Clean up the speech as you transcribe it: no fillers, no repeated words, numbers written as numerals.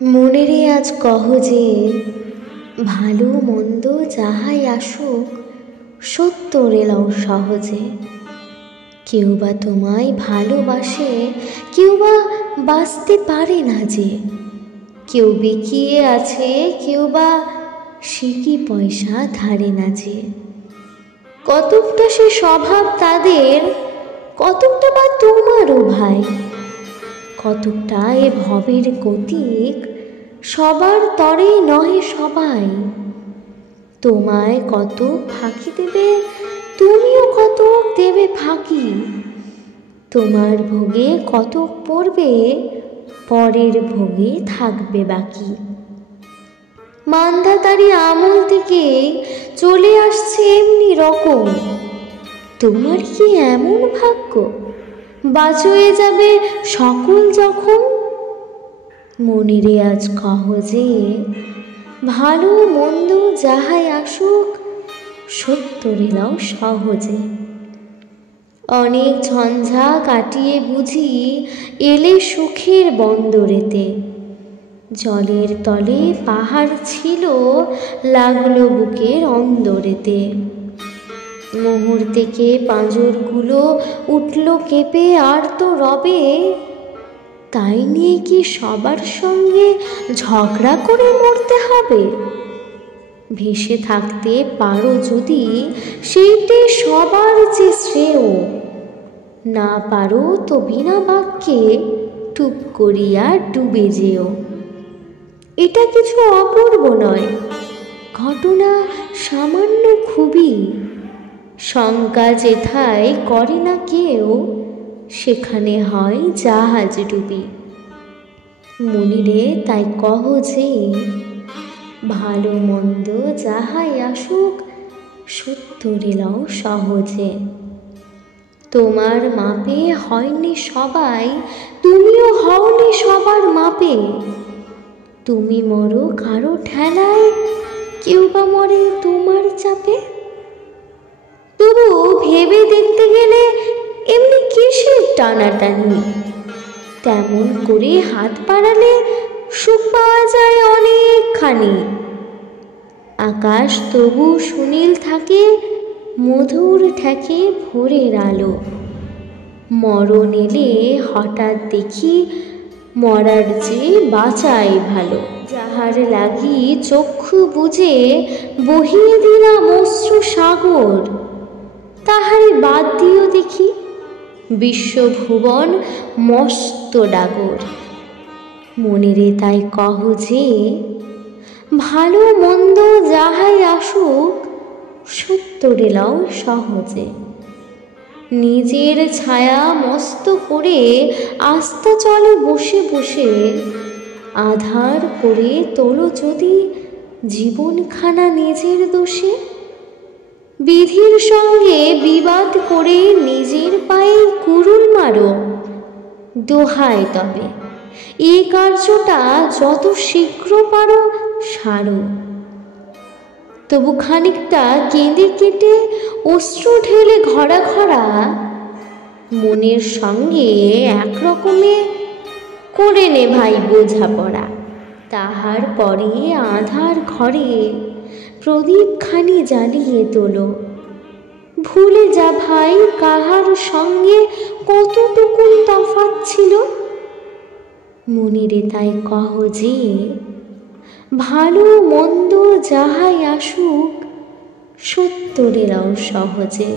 মনেরে আজ কহ যে ভালো মন্দ যাহাই আসুক সত্যরে লও সহজে। কেউ বা তোমায় ভালোবাসে, কেউ বা বাঁচতে পারে না যে। কেউ বিকিয়ে আছে, কেউ বা সিকি পয়সা ধারে না যে। কতকটা সে স্বভাব তাদের, কতকটা বা তোমারও ভাই। কতকটা এ ভবের গতিক, সবার তরে নহে সবাই। তোমায় কতক ফাঁকি দেবে, তুমিও কতক দেবে ফাঁকি। তোমার ভোগে কতক পড়বে, পরের ভোগে থাকবে বাকি। মান্ধাতারি আমল থেকে চলে আসছে এমনি রকম। তোমার কি এমন ভাগ্য, বাঁচয়ে যাবে সকল যখন। মনেরে আজ কহ যে ভালো মন্দ যাহাই আসুক সত্যরে লও সহজে। অনেক ঝঞ্ঝা কাটিয়ে বুঝি এলে সুখের বন্দরেতে। জলের তলে পাহাড় ছিল, লাগলো বুকের অন্দরেতে। মুহূর্তেকে পাঁজরগুলো উঠল কেঁপে আর তো রবে। তাই নিয়ে কি সবার সঙ্গে ঝগড়া করে মরতে হবে? ভেসে থাকতে পারো যদি সেইটে সবার যে শ্রেয়। না পারো তো বিনা বাক্যে টুপ করিয়া ডুবে যেও। এটা কিছু অপূর্ব নয়, ঘটনা সামান্য খুবই। শঙ্কা যেথায় করে না কেউ, সেখানে হয় জাহাজ ডুবি। মনিরে তাই কহ যে ভালো মন্দ যাহাই আসুক সত্যরে লও সহজে। তোমার মাপে হয়নি সবাই, তুমিও হওনি সবার মাপে। তুমি মরো কারো ঠেলায়, কেউ বা মরে তোমার চাপে। তবু ভেবে দেখতে গেলে এমনি কিসের টানাটানি? তেমন করে হাত বাড়ালে সুখ পাওয়া যায় অনেকখানি। আকাশ তবু সুনীল থাকে, মধুর ঠেকে ভোরের আলো। মরণ এলে হঠাৎ দেখি মরার চেয়ে বাঁচাই ভালো। যাহার লাগি চক্ষু বুজে বহিয়ে দিলাম অশ্রু সাগর, তাহারে বাদ দিও দেখি বিশ্বভুবন মস্ত ডাগর। মনেরে তাই কহ যে ভালো মন্দ যাহাই আসুক সত্যরে লও সহজে। নিজের ছায়া মস্ত করে আস্তা চলে বসে বসে। আধার করে তোলো যদি জীবনখানা নিজের দোষে। বিধির সঙ্গে বিবাদ করে নিজের পায়ে কুরুল মারো। দোহাই তবে এই কার্যটা যত শীঘ্র পারো সারো। তবু খানিকটা কেঁদে কেটে অশ্রু ঢেলে ঘরা ঘরা মনের সঙ্গে একরকমে করে নে ভাই বোঝাপড়া। তাহার পরে আধার ঘরে প্রদীপখানি জ্বালিয়ে তোলো। ভুলে যা ভাই কাহার সঙ্গে কতটুকু তফাৎ ছিল। মনিরে তাই কহ যে ভালো মন্দ যাহাই আসুক সত্যরে লও সহজে।